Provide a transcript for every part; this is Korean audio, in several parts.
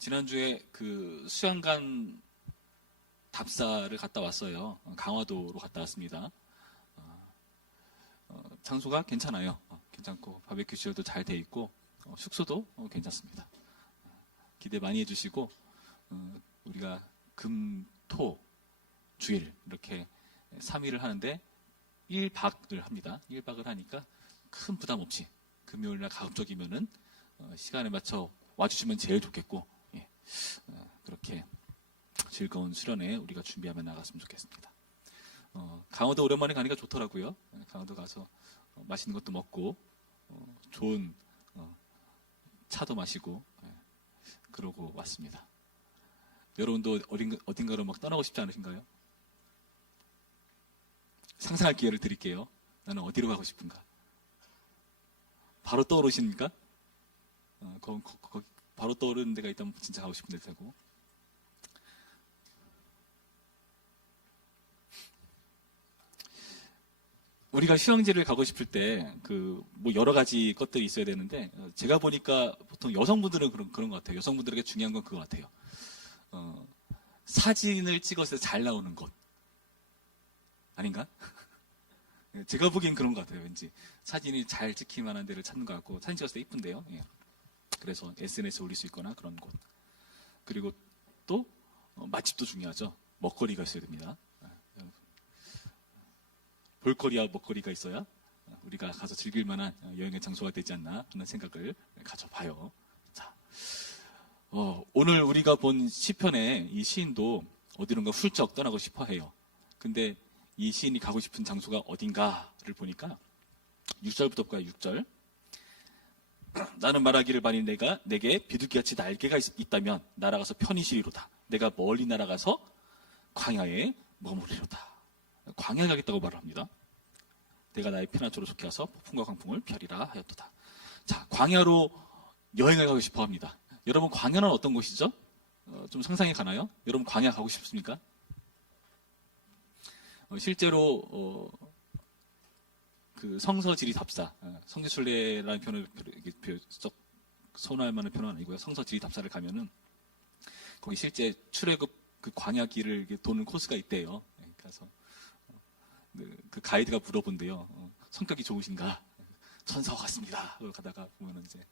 지난주에 그 수양간 답사를 갔다 왔어요. 강화도로 갔다 왔습니다. 장소가 괜찮아요. 괜찮고 바베큐 시설도 잘 돼 있고 숙소도 괜찮습니다. 기대 많이 해주시고 우리가 금, 토, 주일 이렇게 3일을 하는데 1박을 합니다. 1박을 하니까 큰 부담 없이 금요일날 가급적이면은 시간에 맞춰 와주시면 제일 좋겠고 그렇게 즐거운 수련회 우리가 준비하며 나갔으면 좋겠습니다. 강화도 오랜만에 가니까 좋더라고요. 강화도 가서 맛있는 것도 먹고 좋은 차도 마시고 그러고 왔습니다. 여러분도 어딘가로 막 떠나고 싶지 않으신가요? 상상할 기회를 드릴게요. 나는 어디로 가고 싶은가? 바로 떠오르십니까? 바로 떠오르는 데가 있다면 진짜 가고 싶은 데 되고. 우리가 휴양지를 가고 싶을 때 뭐 여러 가지 것들이 있어야 되는데 제가 보니까 보통 여성분들은 그런 것 같아요. 여성분들에게 중요한 건 그거 같아요. 사진을 찍었을 때 잘 나오는 곳 아닌가? 제가 보기엔 그런 것 같아요. 왠지 사진이 잘 찍힐 만한 데를 찾는 것 같고 사진 찍었을 때 이쁜데요. 그래서 SNS에 올릴 수 있거나 그런 곳. 그리고 또 맛집도 중요하죠. 먹거리가 있어야 됩니다. 볼거리와 먹거리가 있어야 우리가 가서 즐길 만한 여행의 장소가 되지 않나 하는 생각을 가져봐요. 자, 오늘 우리가 본 시편의 이 시인도 어디론가 훌쩍 떠나고 싶어 해요. 근데 이 시인이 가고 싶은 장소가 어딘가를 보니까 6절부터 볼까요? 6절. 나는 말하기를 만일 내게 비둘기같이 날개가 있다면 날아가서 편히 쉬리로다. 내가 멀리 날아가서 광야에 머무리로다. 광야에 가겠다고 말을 합니다. 내가 나의 피난처로 속해 와서 폭풍과 강풍을 펴리라 하였도다. 자, 광야로 여행을 가고 싶어 합니다. 여러분, 광야는 어떤 곳이죠? 좀 상상이 가나요? 여러분, 광야 가고 싶습니까? 실제로 그 성서지리 답사, 성지순례라는 표현을 선호할 만한 표현은 아니고요. 성서지리 답사를 가면은 거기 실제 출애굽 그 광야 길을 도는 코스가 있대요. 그래서 그 가이드가 물어본대요. 성격이 좋으신가? 천사와 같습니다. 가다가 보면은 이제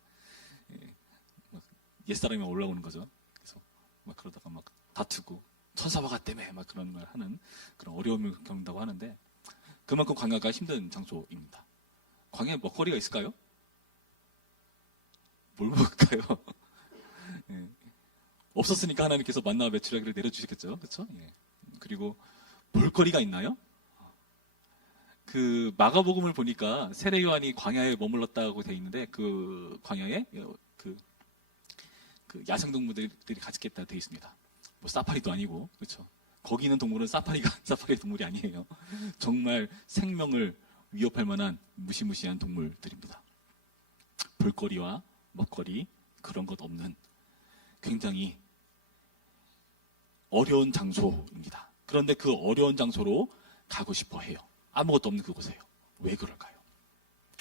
옛사람이 올라오는 거죠. 그래서 막 그러다가 막 다투고 천사와 같다며 막 그런 말 하는 그런 어려움을 겪는다고 하는데 그만큼 광야가 힘든 장소입니다. 광야에 먹거리가 있을까요? 뭘 먹을까요? 없었으니까 하나님께서 만나와 메추라기를 내려주시겠죠. 그렇죠? 그리고 볼거리가 있나요? 그 마가복음을 보니까 세례 요한이 광야에 머물렀다고 돼 있는데 그 광야에 그 야생동물들이 같이 있다 돼 있습니다. 뭐 사파리도 아니고 그렇죠. 거기 있는 동물은 사파리 동물이 아니에요. 정말 생명을 위협할 만한 무시무시한 동물들입니다. 볼거리와 먹거리 그런 것 없는 굉장히 어려운 장소입니다. 그런데 그 어려운 장소로 가고 싶어 해요. 아무것도 없는 그곳에요. 왜 그럴까요?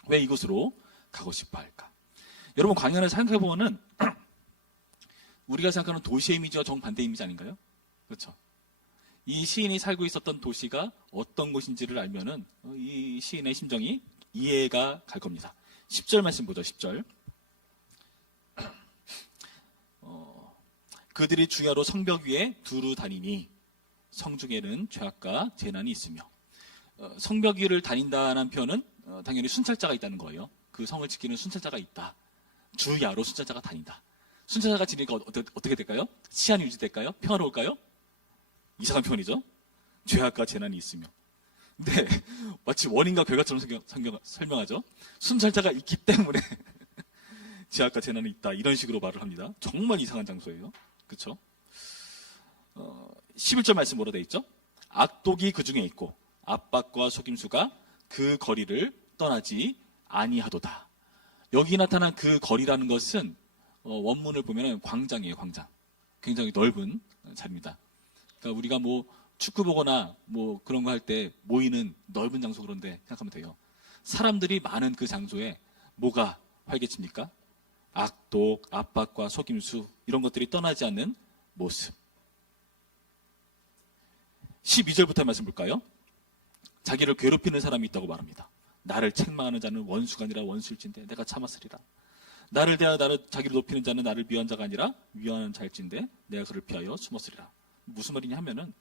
왜 이곳으로 가고 싶어 할까? 여러분, 광야를 생각해보면은 우리가 생각하는 도시의 이미지와 정반대 이미지 아닌가요? 그렇죠? 이 시인이 살고 있었던 도시가 어떤 곳인지를 알면은 이 시인의 심정이 이해가 갈 겁니다. 10절 말씀 보죠. 10절. 그들이 주야로 성벽 위에 두루 다니니 성중에는 죄악과 재난이 있으며 성벽 위를 다닌다는 표현은 당연히 순찰자가 있다는 거예요. 그 성을 지키는 순찰자가 있다. 주야로 순찰자가 다닌다. 순찰자가 지니까 어떻게 될까요? 치안이 유지될까요? 평화로울까요? 이상한 표현이죠. 죄악과 재난이 있으며. 근데 마치 원인과 결과처럼 설명하죠. 순찰자가 있기 때문에 죄악과 재난이 있다. 이런 식으로 말을 합니다. 정말 이상한 장소예요. 그렇죠? 11절 말씀 뭐라 돼 있죠? 악독이 그 중에 있고 압박과 속임수가 그 거리를 떠나지 아니하도다. 여기 나타난 그 거리라는 것은 원문을 보면 광장이에요. 광장. 굉장히 넓은 자리입니다. 그러니까 우리가 뭐 축구 보거나 뭐 그런 거 할 때 모이는 넓은 장소 그런데 생각하면 돼요. 사람들이 많은 그 장소에 뭐가 활개칩니까? 악독, 압박과 속임수 이런 것들이 떠나지 않는 모습. 12절부터 말씀 볼까요? 자기를 괴롭히는 사람이 있다고 말합니다. 나를 책망하는 자는 원수가 아니라 원수일진데 내가 참았으리라. 나를 대하여 자기를 높이는 자는 나를 미워한 자가 아니라 미워하는 자일진데 내가 그를 피하여 숨었으리라. 무슨 말이냐 하면은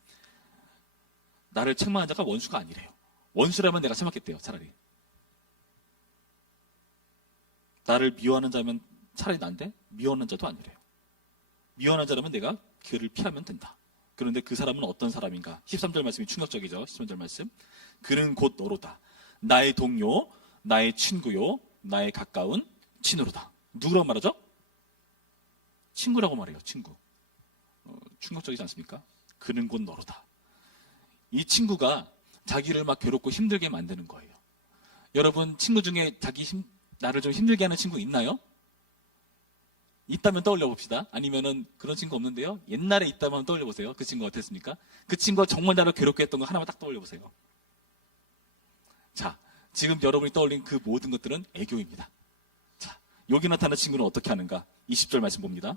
나를 책망하는 자가 원수가 아니래요. 원수라면 내가 참았겠대요, 차라리. 나를 미워하는 자면 차라리 난데 미워하는 자도 아니래요. 미워하는 자라면 내가 그를 피하면 된다. 그런데 그 사람은 어떤 사람인가? 13절 말씀이 충격적이죠. 13절 말씀. 그는 곧 너로다. 나의 동료, 나의 친구요, 나의 가까운 친으로다. 누구라고 말하죠? 친구라고 말해요. 친구. 충격적이지 않습니까? 그는 곧 너로다. 이 친구가 자기를 막 괴롭고 힘들게 만드는 거예요. 여러분 친구 중에 나를 좀 힘들게 하는 친구 있나요? 있다면 떠올려 봅시다. 아니면은 그런 친구 없는데요. 옛날에 있다면 떠올려 보세요. 그 친구 어땠습니까? 그 친구가 정말 나를 괴롭게 했던 거 하나만 딱 떠올려 보세요. 자, 지금 여러분이 떠올린 그 모든 것들은 애교입니다. 자, 여기 나타난 친구는 어떻게 하는가? 20절 말씀 봅니다.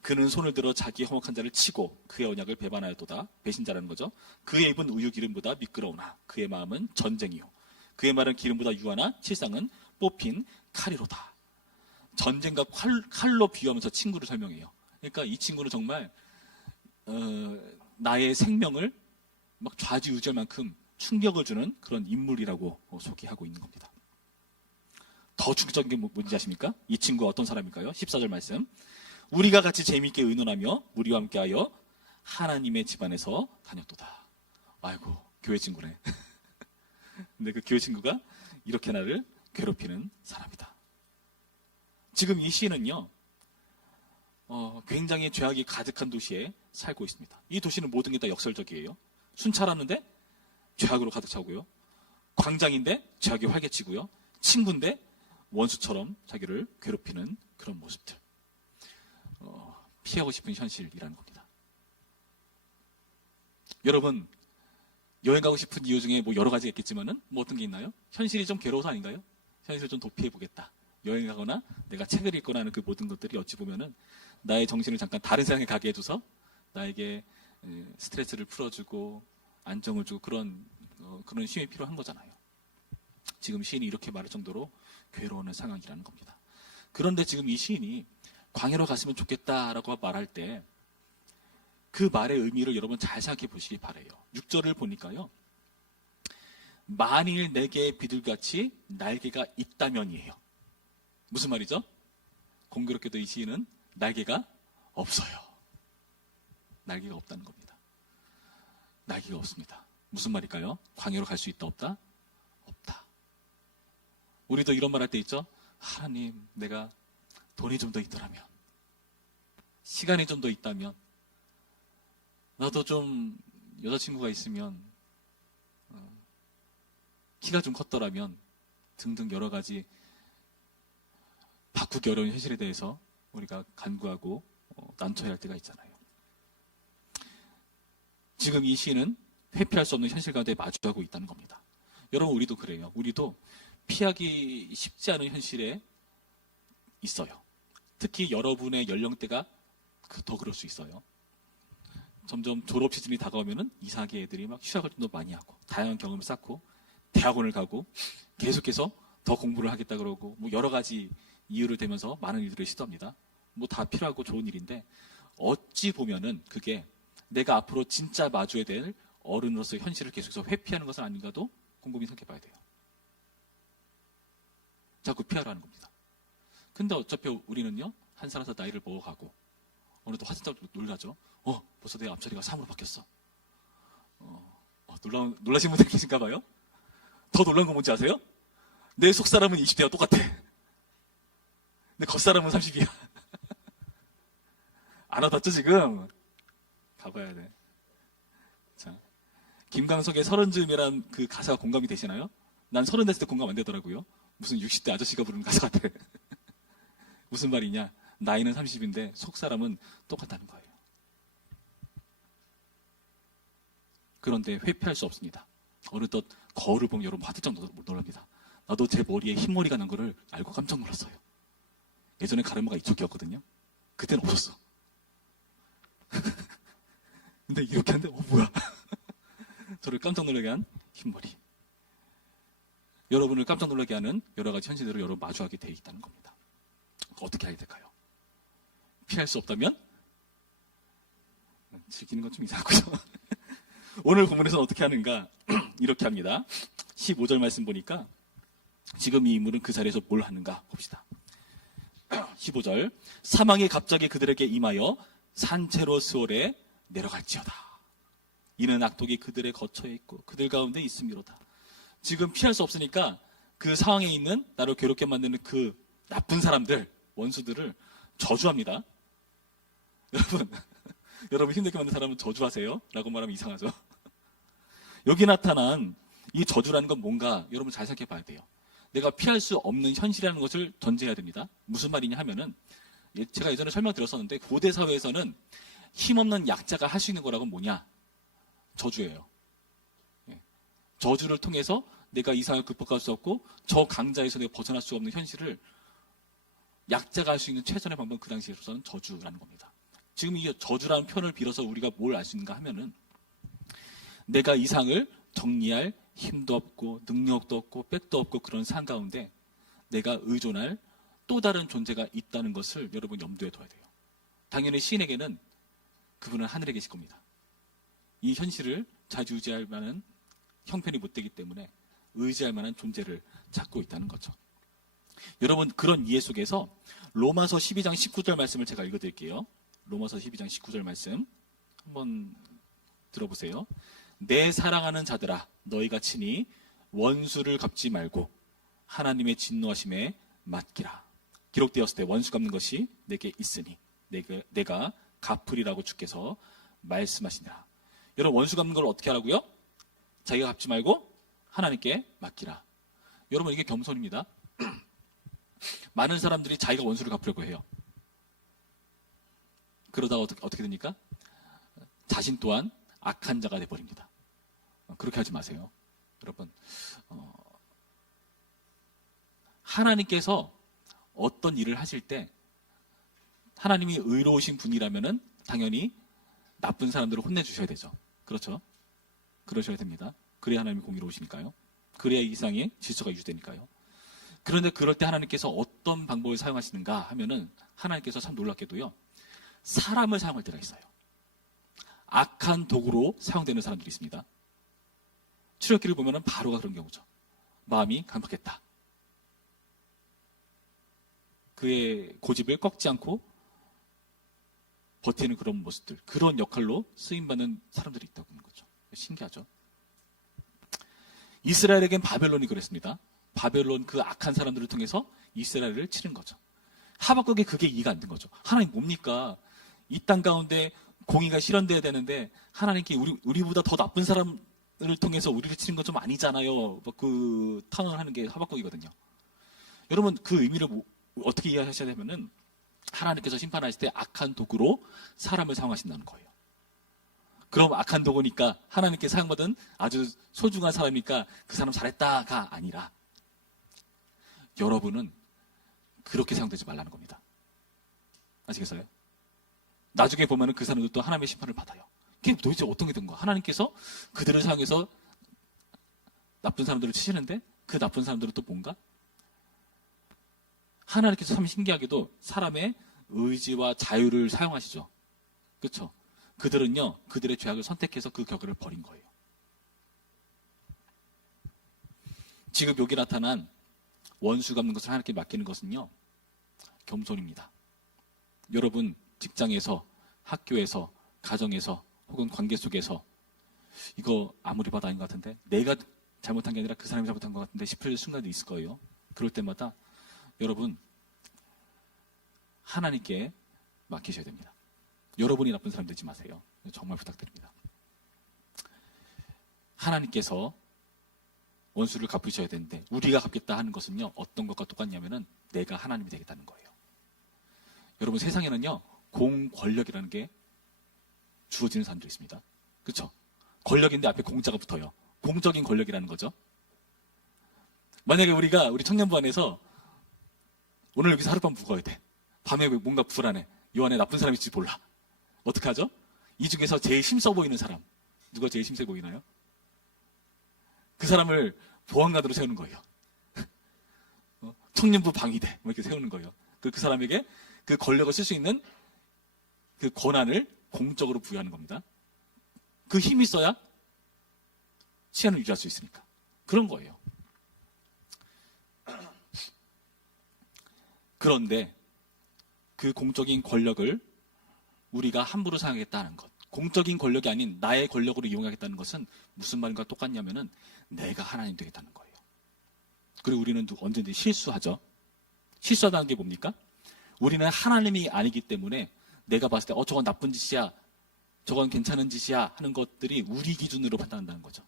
그는 손을 들어 자기의 험악한 자를 치고 그의 언약을 배반하였도다. 배신자라는 거죠. 그의 입은 우유 기름보다 미끄러우나 그의 마음은 전쟁이요. 그의 말은 기름보다 유하나 실상은 뽑힌 칼이로다. 전쟁과 칼로 비유하면서 친구를 설명해요. 그러니까 이 친구는 정말 나의 생명을 막 좌지우지할 만큼 충격을 주는 그런 인물이라고 소개하고 있는 겁니다. 더 충격적인 게 뭔지 아십니까? 이 친구가 어떤 사람일까요? 14절 말씀. 우리가 같이 재미있게 의논하며 우리와 함께하여 하나님의 집안에서 다녔도다. 아이고, 교회 친구네. 근데 그 교회 친구가 이렇게 나를 괴롭히는 사람이다. 지금 이 시인은요, 굉장히 죄악이 가득한 도시에 살고 있습니다. 이 도시는 모든 게 다 역설적이에요. 순찰하는데 죄악으로 가득 차고요. 광장인데 죄악이 활개치고요. 친구인데 원수처럼 자기를 괴롭히는 그런 모습들. 피하고 싶은 현실이라는 겁니다. 여러분, 여행 가고 싶은 이유 중에 뭐 여러 가지가 있겠지만은 뭐 어떤 게 있나요? 현실이 좀 괴로워서 아닌가요? 현실을 좀 도피해 보겠다. 여행 가거나 내가 책을 읽거나 하는 그 모든 것들이 어찌 보면은 나의 정신을 잠깐 다른 세상에 가게 해줘서 나에게 스트레스를 풀어주고 안정을 주고 그런 쉼이 필요한 거잖아요. 지금 시인이 이렇게 말할 정도로 괴로운 상황이라는 겁니다. 그런데 지금 이 시인이 광야로 갔으면 좋겠다라고 말할 때 그 말의 의미를 여러분 잘 생각해 보시기 바라요. 6절을 보니까요. 만일 내게 비둘기같이 날개가 있다면이에요. 무슨 말이죠? 공교롭게도 이 시인은 날개가 없어요. 날개가 없다는 겁니다. 날개가 없습니다. 무슨 말일까요? 광야로 갈 수 있다 없다? 없다. 우리도 이런 말 할 때 있죠? 하나님, 내가 돈이 좀 더 있더라면, 시간이 좀 더 있다면, 나도 좀 여자친구가 있으면, 키가 좀 컸더라면 등등 여러 가지 바꾸기 어려운 현실에 대해서 우리가 간구하고 난처해야 할 때가 있잖아요. 지금 이 시인은 회피할 수 없는 현실 가운데 마주하고 있다는 겁니다. 여러분, 우리도 그래요. 우리도 피하기 쉽지 않은 현실에 있어요. 특히 여러분의 연령대가 더 그럴 수 있어요. 점점 졸업 시즌이 다가오면은 이상하게 애들이 막 휴학을 좀 더 많이 하고 다양한 경험을 쌓고 대학원을 가고 계속해서 더 공부를 하겠다 그러고 뭐 여러 가지 이유를 대면서 많은 일들을 시도합니다. 뭐 다 필요하고 좋은 일인데 어찌 보면은 그게 내가 앞으로 진짜 마주해야 될 어른으로서 현실을 계속해서 회피하는 것은 아닌가도 곰곰이 생각해 봐야 돼요. 자꾸 피하라는 겁니다. 근데 어차피 우리는요, 한 살에서 나이를 먹어가고 어느덧 화장실로 놀라죠. 벌써 내 앞자리가 3으로 바뀌었어. 놀라신 분들 계신가 봐요? 더 놀란 거 뭔지 아세요? 내 속사람은 20대와 똑같아. 근데 겉사람은 30이야. 안 와봤죠, 지금? 가봐야 돼. 자, 김광석의 서른즈음이란 그 가사가 공감이 되시나요? 난 30 됐을 때 공감 안 되더라고요. 무슨 60대 아저씨가 부르는 가사 같아. 무슨 말이냐? 나이는 30인데 속사람은 똑같다는 거예요. 그런데 회피할 수 없습니다. 어느덧 거울을 보면 여러분 화들짝 놀랍니다. 나도 제 머리에 흰머리가 난 거를 알고 깜짝 놀랐어요. 예전에 가르마가 이쪽이었거든요. 그때는 없었어. 근데 이렇게 하는데 뭐야. 저를 깜짝 놀라게 한 흰머리. 여러분을 깜짝 놀라게 하는 여러 가지 현실들을 여러분 마주하게 돼 있다는 겁니다. 어떻게 해야 될까요? 피할 수 없다면? 즐기는 건 좀 이상하고요. 오늘 본문에서는 어떻게 하는가? 이렇게 합니다. 15절 말씀 보니까 지금 이 인물은 그 자리에서 뭘 하는가 봅시다. 15절 사망이 갑자기 그들에게 임하여 산채로 스올에 내려갈지어다. 이는 악독이 그들의 거처에 있고 그들 가운데 있음이로다. 지금 피할 수 없으니까 그 상황에 있는 나를 괴롭게 만드는 그 나쁜 사람들, 원수들을 저주합니다. 여러분 힘들게 만든 사람은 저주하세요 라고 말하면 이상하죠. 여기 나타난 이 저주라는 건 뭔가 여러분 잘 생각해 봐야 돼요. 내가 피할 수 없는 현실이라는 것을 전제해야 됩니다. 무슨 말이냐 하면은 제가 예전에 설명드렸었는데 고대 사회에서는 힘없는 약자가 할 수 있는 거라고 뭐냐? 저주예요. 저주를 통해서 내가 이 상황을 극복할 수 없고 저 강자에서 내가 벗어날 수 없는 현실을 약자가 할 수 있는 최선의 방법은 그 당시에서는 저주라는 겁니다. 지금 이 저주라는 표현을 빌어서 우리가 뭘 알 수 있는가 하면은 내가 이 상을 정리할 힘도 없고 능력도 없고 백도 없고 그런 상 가운데 내가 의존할 또 다른 존재가 있다는 것을 여러분 염두에 둬야 돼요. 당연히 시인에게는 그분은 하늘에 계실 겁니다. 이 현실을 좌지우지할 만한 형편이 못 되기 때문에 의지할 만한 존재를 찾고 있다는 거죠. 여러분 그런 이해 속에서 로마서 12장 19절 말씀을 제가 읽어드릴게요. 로마서 12장 19절 말씀 한번 들어보세요. 내 사랑하는 자들아 너희가 친히 원수를 갚지 말고 하나님의 진노하심에 맡기라. 기록되었을 때 원수 갚는 것이 내게 있으니 내가 갚으리라고 주께서 말씀하시니라. 여러분 원수 갚는 걸 어떻게 하라고요? 자기가 갚지 말고 하나님께 맡기라. 여러분 이게 겸손입니다. 많은 사람들이 자기가 원수를 갚으려고 해요. 그러다가 어떻게 됩니까? 자신 또한 악한 자가 돼버립니다. 그렇게 하지 마세요. 여러분 하나님께서 어떤 일을 하실 때 하나님이 의로우신 분이라면은 당연히 나쁜 사람들을 혼내주셔야 되죠. 그렇죠? 그러셔야 됩니다. 그래야 하나님이 공의로우시니까요. 그래야 이 세상에 질서가 유지되니까요. 그런데 그럴 때 하나님께서 어떤 방법을 사용하시는가 하면은 하나님께서 참 놀랍게도요. 사람을 사용할 때가 있어요. 악한 도구로 사용되는 사람들이 있습니다. 출애굽기를 보면은 바로가 그런 경우죠. 마음이 강팍했다. 그의 고집을 꺾지 않고 버티는 그런 모습들, 그런 역할로 쓰임받는 사람들이 있다고 하는 거죠. 신기하죠? 이스라엘에겐 바벨론이 그랬습니다. 바벨론 그 악한 사람들을 통해서 이스라엘을 치는 거죠. 하박국에 그게 이해가 안 된 거죠. 하나님 뭡니까? 이 땅 가운데 공의가 실현돼야 되는데 하나님께 우리보다 더 나쁜 사람을 통해서 우리를 치는 건 좀 아니잖아요. 그 탄원을 하는 게 하박국이거든요. 여러분 그 의미를 어떻게 이해하셔야 되면은 하나님께서 심판하실 때 악한 도구로 사람을 사용하신다는 거예요. 그럼 악한 도구니까 하나님께 사용받은 아주 소중한 사람이니까 그 사람 잘했다가 아니라 여러분은 그렇게 사용되지 말라는 겁니다. 아시겠어요? 나중에 보면은 그 사람들도 하나님의 심판을 받아요. 그게 도대체 어떤 게 된 거야? 하나님께서 그들을 사용해서 나쁜 사람들을 치시는데 그 나쁜 사람들은 또 뭔가? 하나님께서 참 신기하게도 사람의 의지와 자유를 사용하시죠. 그렇죠? 그들은요, 그들의 죄악을 선택해서 그 격을 버린 거예요. 지금 여기 나타난 원수 갚는 것을 하나님께 맡기는 것은요, 겸손입니다. 여러분 직장에서, 학교에서, 가정에서, 혹은 관계 속에서 이거 아무리 봐도 아닌 것 같은데 내가 잘못한 게 아니라 그 사람이 잘못한 것 같은데 싶을 순간도 있을 거예요. 그럴 때마다 여러분 하나님께 맡기셔야 됩니다. 여러분이 나쁜 사람 되지 마세요. 정말 부탁드립니다. 하나님께서 원수를 갚으셔야 되는데 우리가 갚겠다 하는 것은요 어떤 것과 똑같냐면은 내가 하나님이 되겠다는 거예요. 여러분 세상에는요 공권력이라는 게 주어지는 사람들이 있습니다. 그렇죠? 권력인데 앞에 공자가 붙어요. 공적인 권력이라는 거죠. 만약에 우리 청년부 안에서 오늘 여기서 하룻밤 묵어야 돼. 밤에 뭔가 불안해. 요 안에 나쁜 사람이 있을지 몰라. 어떡하죠? 이 중에서 제일 힘써 보이는 사람. 누가 제일 힘세 보이나요? 그 사람을 보안관으로 세우는 거예요. 청년부 방위대 뭐 이렇게 세우는 거예요. 그 사람에게 그 권력을 쓸 수 있는 그 권한을 공적으로 부여하는 겁니다. 그 힘이 있어야 치안을 유지할 수 있으니까. 그런 거예요. 그런데 그 공적인 권력을 우리가 함부로 사용하겠다는 것. 공적인 권력이 아닌 나의 권력으로 이용하겠다는 것은 무슨 말인가 똑같냐면은 내가 하나님 되겠다는 거예요. 그리고 우리는 언제든지 실수하죠. 실수하다는 게 뭡니까? 우리는 하나님이 아니기 때문에 내가 봤을 때 저건 나쁜 짓이야, 저건 괜찮은 짓이야 하는 것들이 우리 기준으로 판단한다는 거죠.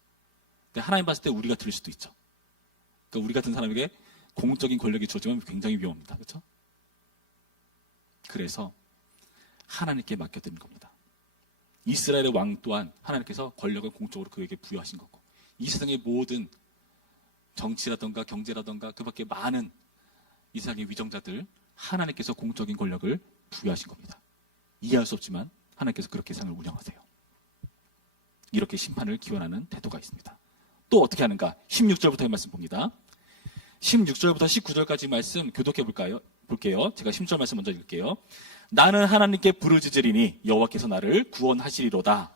그러니까 하나님 봤을 때 우리가 들을 수도 있죠. 그러니까 우리 같은 사람에게 공적인 권력이 주어지면 굉장히 위험합니다. 그렇죠? 그래서 하나님께 맡겨드리는 겁니다. 이스라엘의 왕 또한 하나님께서 권력을 공적으로 그에게 부여하신 거고, 이 세상의 모든 정치라던가 경제라던가 그 밖에 많은 이 세상의 위정자들 하나님께서 공적인 권력을 부여하신 겁니다. 이해할 수 없지만 하나님께서 그렇게 세상을 운영하세요. 이렇게 심판을 기원하는 태도가 있습니다. 또 어떻게 하는가? 16절부터의 말씀 봅니다. 16절부터 19절까지 말씀 교독해 볼게요. 제가 16절 말씀 먼저 읽을게요. 나는 하나님께 부르짖으리니 여호와께서 나를 구원하시리로다.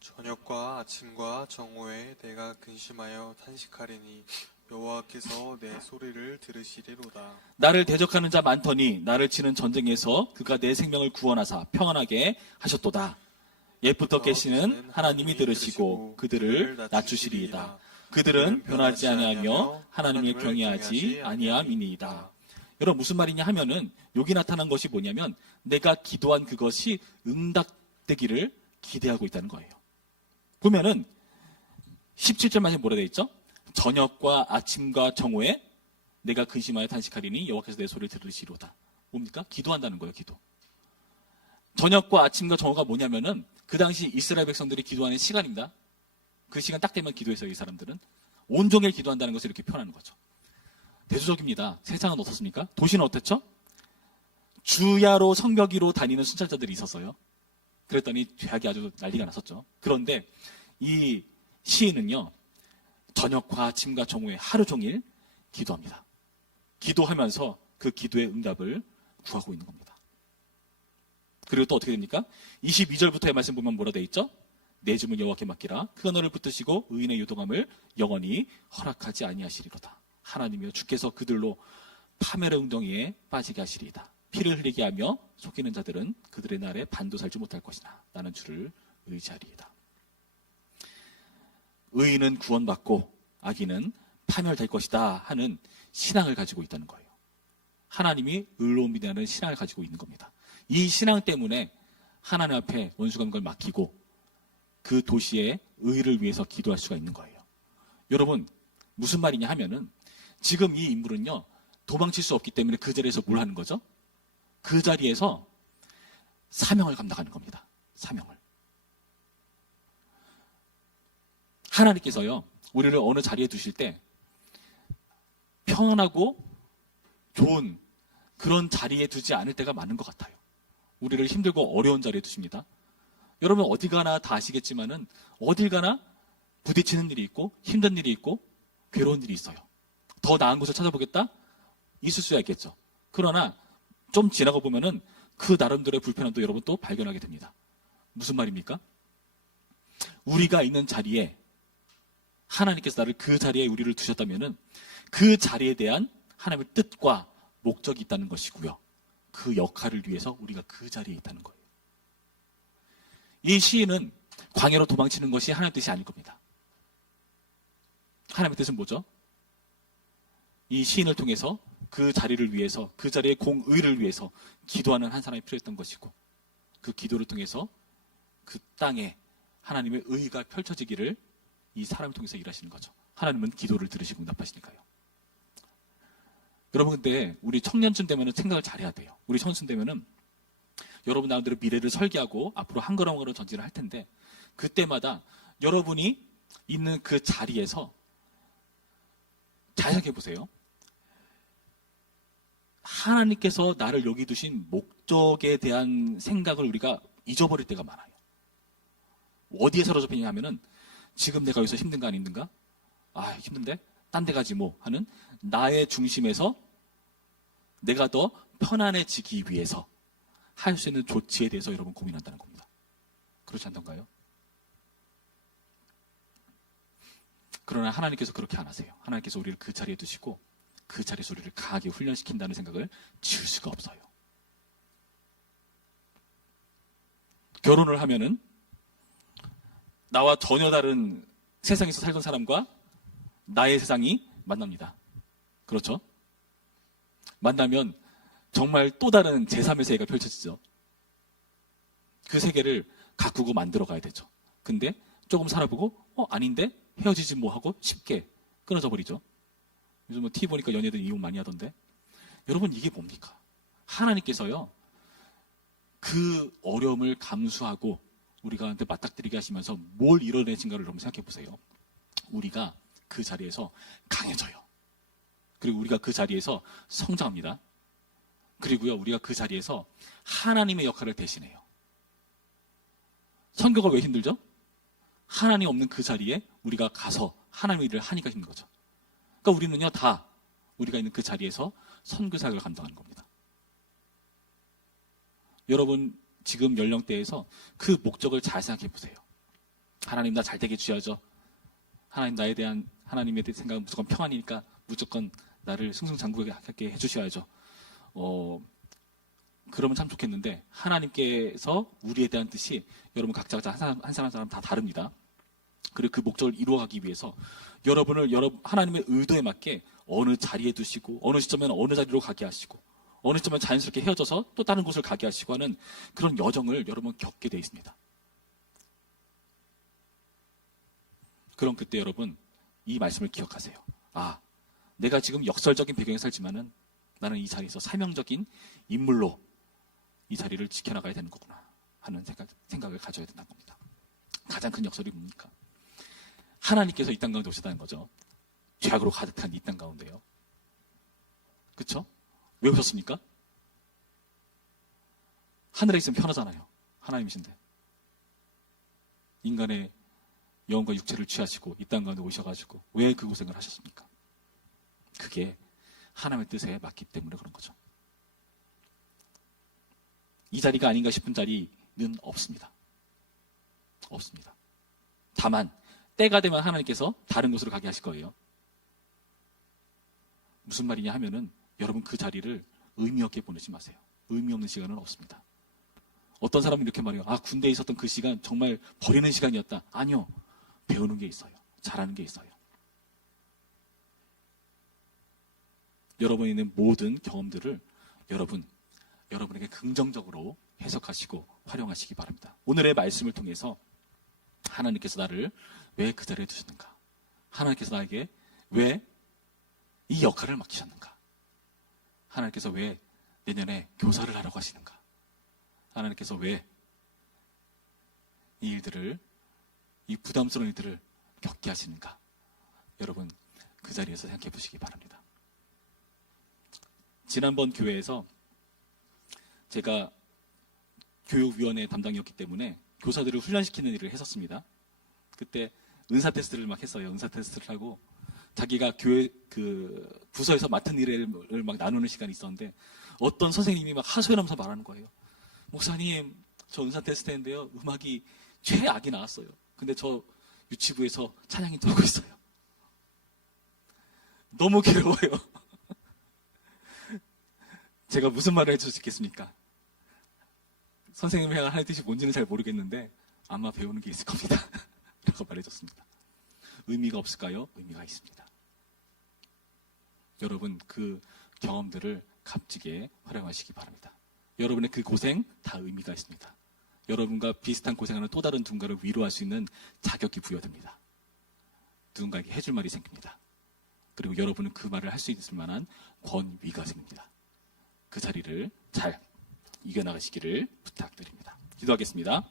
저녁과 아침과 정오에 내가 근심하여 탄식하리니 여호와께서 내 소리를 들으시리로다. 나를 대적하는 자 많더니 나를 치는 전쟁에서 그가 내 생명을 구원하사 평안하게 하셨도다. 옛부터 계시는 하나님이 들으시고 그들을 낮추시리이다. 그들은 변하지 아니하며 하나님을 경외하지 아니함이니이다. 여러분 무슨 말이냐 하면은 여기 나타난 것이 뭐냐면 내가 기도한 그것이 응답되기를 기대하고 있다는 거예요. 보면은 17절 말씀에 뭐라 되어 있죠? 저녁과 아침과 정오에 내가 근심하여 탄식하리니 여호와께서 내 소리를 들으시리로다. 뭡니까? 기도한다는 거예요. 기도. 저녁과 아침과 정오가 뭐냐면은 그 당시 이스라엘 백성들이 기도하는 시간입니다. 그 시간 딱 되면 기도했어요. 이 사람들은 온종일 기도한다는 것을 이렇게 표현하는 거죠. 대조적입니다. 세상은 어떻습니까? 도시는 어땠죠? 주야로 성벽위로 다니는 순찰자들이 있었어요. 그랬더니 죄악이 아주 난리가 났었죠. 그런데 이 시인은요, 저녁과 아침과 정오에 하루 종일 기도합니다. 기도하면서 그 기도의 응답을 구하고 있는 겁니다. 그리고 또 어떻게 됩니까? 22절부터의 말씀 보면 뭐라 되어 있죠? 내 짐을 여호와께 맡기라. 그가 너를 붙드시고 의인의 요동함을 영원히 허락하지 아니하시리로다. 하나님이여 주께서 그들로 파멸의 웅덩이에 빠지게 하시리이다. 피를 흘리게 하며 속이는 자들은 그들의 날에 반도 살지 못할 것이나 나는 주를 의지하리이다. 의인은 구원받고 악인은 파멸될 것이다 하는 신앙을 가지고 있다는 거예요. 하나님이 의로움이라는 신앙을 가지고 있는 겁니다. 이 신앙 때문에 하나님 앞에 원수감을 맡기고 그 도시의 의를 위해서 기도할 수가 있는 거예요. 여러분 무슨 말이냐 하면은 지금 이 인물은요 도망칠 수 없기 때문에 그 자리에서 뭘 하는 거죠? 그 자리에서 사명을 감당하는 겁니다. 사명을. 하나님께서요 우리를 어느 자리에 두실 때 평안하고 좋은 그런 자리에 두지 않을 때가 많은 것 같아요. 우리를 힘들고 어려운 자리에 두십니다. 여러분 어디 가나 다 아시겠지만은 어딜 가나 부딪히는 일이 있고 힘든 일이 있고 괴로운 일이 있어요. 더 나은 곳을 찾아보겠다? 있을 수야 있겠죠. 그러나 좀 지나가 보면은 그 나름대로의 불편함도 여러분 또 발견하게 됩니다. 무슨 말입니까? 우리가 있는 자리에 하나님께서 나를 그 자리에 우리를 두셨다면은 그 자리에 대한 하나님의 뜻과 목적이 있다는 것이고요. 그 역할을 위해서 우리가 그 자리에 있다는 거예요. 이 시인은 광야로 도망치는 것이 하나님의 뜻이 아닐 겁니다. 하나님의 뜻은 뭐죠? 이 시인을 통해서 그 자리를 위해서, 그 자리의 공의를 위해서 기도하는 한 사람이 필요했던 것이고 그 기도를 통해서 그 땅에 하나님의 의가 펼쳐지기를 이 사람을 통해서 일하시는 거죠. 하나님은 기도를 들으시고 응답하시니까요. 여러분 근데 우리 청년쯤 되면은 생각을 잘해야 돼요. 우리 청년쯤 되면은 여러분 나름대로 미래를 설계하고 앞으로 한 걸음 한 걸음 전진을 할 텐데 그때마다 여러분이 있는 그 자리에서 잘 생각해 보세요. 하나님께서 나를 여기 두신 목적에 대한 생각을 우리가 잊어버릴 때가 많아요. 어디에 사로잡히냐 하면은 지금 내가 여기서 힘든가 안 힘든가? 아, 힘든데? 딴 데 가지 뭐 하는 나의 중심에서 내가 더 편안해지기 위해서 할 수 있는 조치에 대해서 여러분 고민한다는 겁니다. 그렇지 않던가요? 그러나 하나님께서 그렇게 안 하세요. 하나님께서 우리를 그 자리에 두시고 그 자리에서 우리를 강하게 훈련시킨다는 생각을 지울 수가 없어요. 결혼을 하면은 나와 전혀 다른 세상에서 살던 사람과 나의 세상이 만납니다. 그렇죠? 만나면 정말 또 다른 제3의 세계가 펼쳐지죠. 그 세계를 가꾸고 만들어 가야 되죠. 근데 조금 살아보고 아닌데 헤어지지 뭐 하고 쉽게 끊어져 버리죠. 요즘 뭐 TV 보니까 연예들 이혼 많이 하던데. 여러분 이게 뭡니까? 하나님께서요 그 어려움을 감수하고 우리가 맞닥뜨리게 하시면서 뭘 이뤄내신가를 여러분 생각해 보세요. 우리가 그 자리에서 강해져요. 그리고 우리가 그 자리에서 성장합니다. 그리고요 우리가 그 자리에서 하나님의 역할을 대신해요. 선교가 왜 힘들죠? 하나님 없는 그 자리에 우리가 가서 하나님의 일을 하니까 힘든 거죠. 그러니까 우리는요 다 우리가 있는 그 자리에서 선교사역을 감당하는 겁니다. 여러분 지금 연령대에서 그 목적을 잘 생각해 보세요. 하나님 나 잘되게 해주셔야죠. 하나님 나에 대한 하나님에 대한 생각은 무조건 평안이니까 무조건 나를 승승장구하게 해주셔야죠. 그러면 참 좋겠는데 하나님께서 우리에 대한 뜻이 여러분 각자 한 사람 다 다릅니다. 그리고 그 목적을 이루어가기 위해서 여러분을 하나님의 의도에 맞게 어느 자리에 두시고 어느 시점에는 어느 자리로 가게 하시고 어느 시점에 자연스럽게 헤어져서 또 다른 곳을 가게 하시고 하는 그런 여정을 여러분 겪게 되어 있습니다. 그럼 그때 여러분 이 말씀을 기억하세요. 아, 내가 지금 역설적인 배경에 살지만은 나는 이 자리에서 사명적인 인물로 이 자리를 지켜나가야 되는 거구나 하는 생각을 가져야 된다는 겁니다. 가장 큰 역설이 뭡니까? 하나님께서 이 땅 가운데 오셨다는 거죠. 죄악으로 가득한 이 땅 가운데요. 그렇죠? 왜 오셨습니까? 하늘에 있으면 편하잖아요. 하나님이신데. 인간의 영혼과 육체를 취하시고 이 땅 가운데 오셔가지고 왜 그 고생을 하셨습니까? 그게 하나님의 뜻에 맞기 때문에 그런 거죠. 이 자리가 아닌가 싶은 자리는 없습니다. 없습니다. 다만 때가 되면 하나님께서 다른 곳으로 가게 하실 거예요. 무슨 말이냐 하면은 여러분 그 자리를 의미 없게 보내지 마세요. 의미 없는 시간은 없습니다. 어떤 사람은 이렇게 말해요. 아, 군대에 있었던 그 시간 정말 버리는 시간이었다. 아니요. 배우는 게 있어요. 잘하는 게 있어요. 여러분이 있는 모든 경험들을 여러분에게 긍정적으로 해석하시고 활용하시기 바랍니다. 오늘의 말씀을 통해서 하나님께서 나를 왜 그 자리에 두셨는가? 하나님께서 나에게 왜 이 역할을 맡기셨는가? 하나님께서 왜 내년에 교사를 하라고 하시는가? 하나님께서 왜 이 일들을, 이 부담스러운 일들을 겪게 하시는가? 여러분 그 자리에서 생각해 보시기 바랍니다. 지난번 교회에서 제가 교육위원회 담당이었기 때문에 교사들을 훈련시키는 일을 했었습니다. 그때 은사 테스트를 막 했어요. 은사 테스트를 하고 자기가 교회 그 부서에서 맡은 일을 막 나누는 시간이 있었는데 어떤 선생님이 막 하소연하면서 말하는 거예요. 목사님, 저 은사 테스트 했는데요. 음악이 최악이 나왔어요. 근데 저 유치부에서 찬양이 돌고 있어요. 너무 괴로워요. 제가 무슨 말을 해줄 수 있겠습니까? 선생님이 하는 뜻이 뭔지는 잘 모르겠는데 아마 배우는 게 있을 겁니다. 라고 말해줬습니다. 의미가 없을까요? 의미가 있습니다. 여러분 그 경험들을 값지게 활용하시기 바랍니다. 여러분의 그 고생 다 의미가 있습니다. 여러분과 비슷한 고생하는 또 다른 누군가를 위로할 수 있는 자격이 부여됩니다. 누군가에게 해줄 말이 생깁니다. 그리고 여러분은 그 말을 할 수 있을 만한 권위가 생깁니다. 그 자리를 잘 이겨나가시기를 부탁드립니다. 기도하겠습니다.